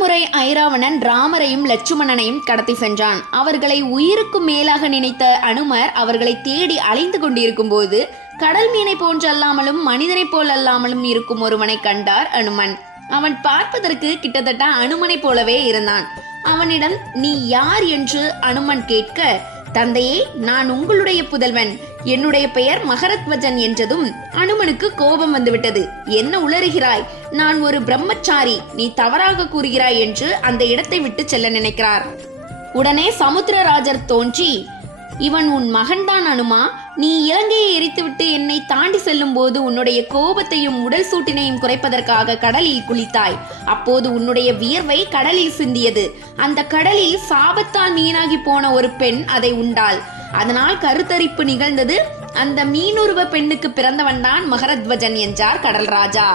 முறை ஐராவணன் ராமரையும் லட்சுமணனையும் கடத்தி சென்றான். அவர்களை உயிருக்கு மேலாக நினைத்த அனுமர் அவர்களை தேடி அலைந்து கொண்டிருக்கும் போது கடல் மீனை போன்றல்லாமலும் மனிதனை போல் அல்லாமலும் இருக்கும் ஒருவனை கண்டார் அனுமன். அவன் பார்ப்பதற்கு கிட்டத்தட்ட அனுமனை போலவே இருந்தான். அவனிடம் நீ யார் என்று அனுமன் கேட்க, தந்தையே, நான் உங்களுடைய புதல்வன், என்னுடைய பெயர் மகரத்வஜன் என்றதும் அனுமனுக்கு கோபம் வந்துவிட்டது. என்ன உளறுகிறாய்? நான் ஒரு பிரம்மச்சாரி, நீ தவறாக கூறுகிறாய் என்று அந்த இடத்தை விட்டு செல்ல நினைக்கிறார். உடனே சமுத்திரராஜர் தோன்றி, இவன் உன் மகன்தான் அனுமா. நீ இலங்கையை எரித்துவிட்டு என்னை தாண்டி செல்லும் போது உன்னுடைய கோபத்தையும் உடல் சூட்டினையும் குறைப்பதற்காக கடலில் குளித்தாய். அப்போது உன்னுடைய வியர்வை கடலில் சிந்தியது. அந்த கடலில் சாபத்தால் மீனாகி போன ஒரு பெண் அதை உண்டாள். அதனால் கருத்தரிப்பு நிகழ்ந்தது. அந்த மீனுருவ பெண்ணுக்கு பிறந்தவன் தான் மகரத்வஜன் என்றார் கடல் ராஜா.